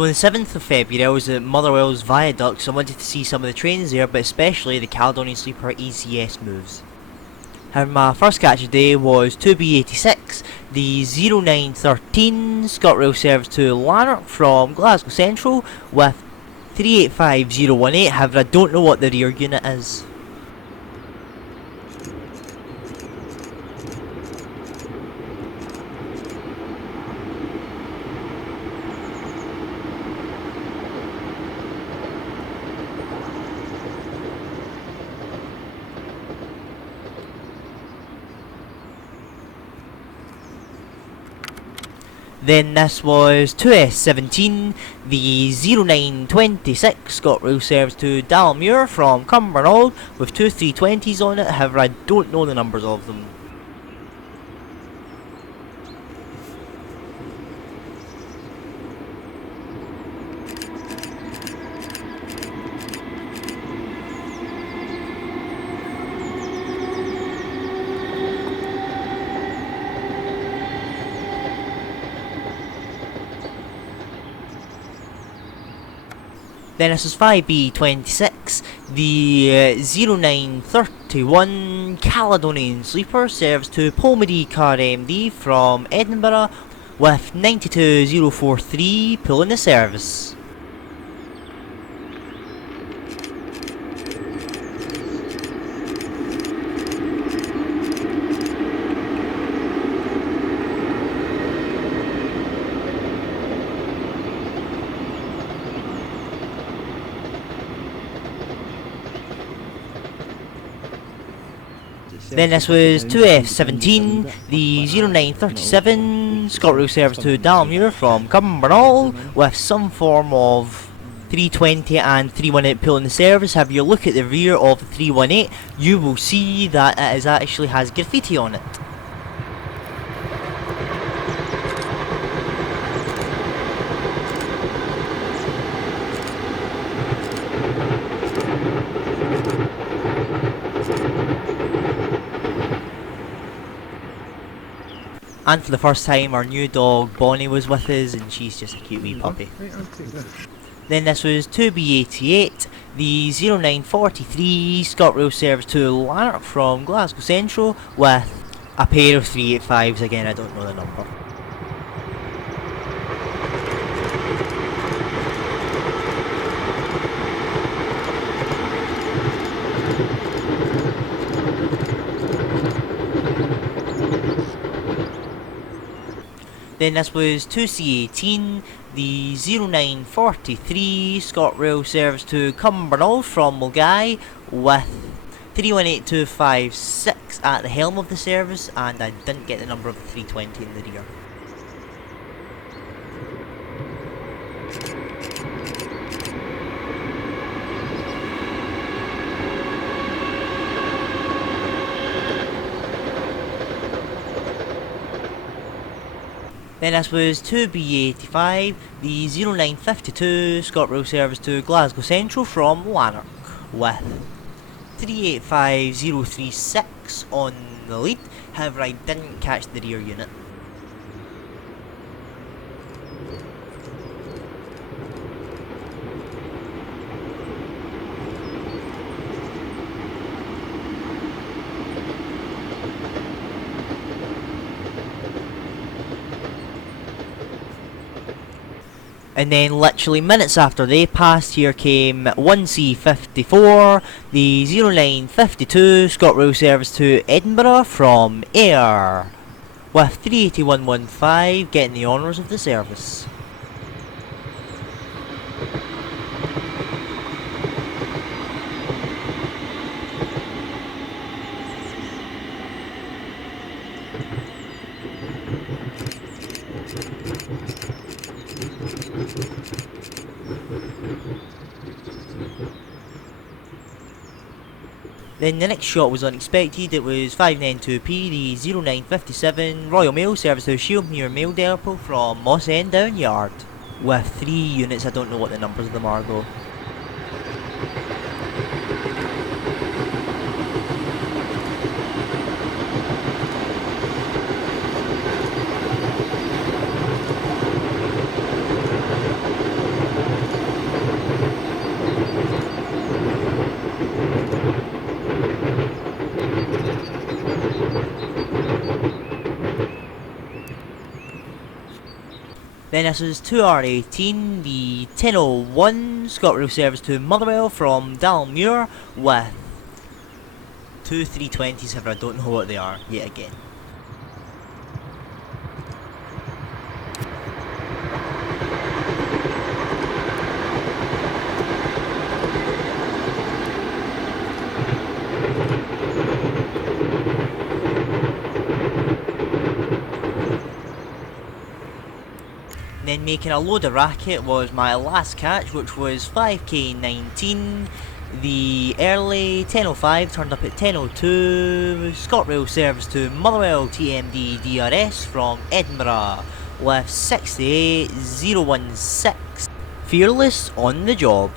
So on the 7th of February I was at Motherwell's Viaduct, so I wanted to see some of the trains there, but especially the Caledonian Sleeper ECS moves. However, my first catch of the day was 2B86, the 0913 ScotRail service to Lanark from Glasgow Central with 385018, however I don't know what the rear unit is. Then this was 2S17, the 0926 ScotRail service to Dalmuir from Cumbernauld with two 320s on it, however I don't know the numbers of them. Then this is 5B26, the 0931 Caledonian Sleeper service to Polmadie Car MD from Edinburgh with 92043 pulling the service. Then this was 2F17, the 0937 ScotRail service to Dalmuir from Cumbernauld with some form of 320 and 318 pulling the service. Have you look at the rear of the 318, you will see that it actually has graffiti on it. And for the first time our new dog Bonnie was with us, and she's just a cute wee puppy. Then this was 2B88, the 0943 ScotRail service to Lanark from Glasgow Central with a pair of 385s, again I don't know the number. Then this was 2C18, the 0943 ScotRail service to Cumbernauld from Mulgai with 318256 at the helm of the service, and I didn't get the number of the 320 in the rear. Then this was 2B85, the 0952 ScotRail service to Glasgow Central from Lanark with 385036 on the lead, however I didn't catch the rear unit. And then literally minutes after they passed, here came 1C54, the 0952 ScotRail service to Edinburgh from Ayr with 38115 getting the honours of the service. Then the next shot was unexpected. It was 592P, the 0957 Royal Mail service to Shieldmere Mail Depot from Moss End Down Yard with 3 units. I don't know what the numbers of them are though. Then this is 2R18, the 1001 ScotRail service to Motherwell from Dalmuir with two 320s, however I don't know what they are yet again. Then making a load of racket was my last catch, which was 5K19. The early 10.05 turned up at 10.02. ScotRail service to Motherwell TMD DRS from Edinburgh with 68016. Fearless on the job.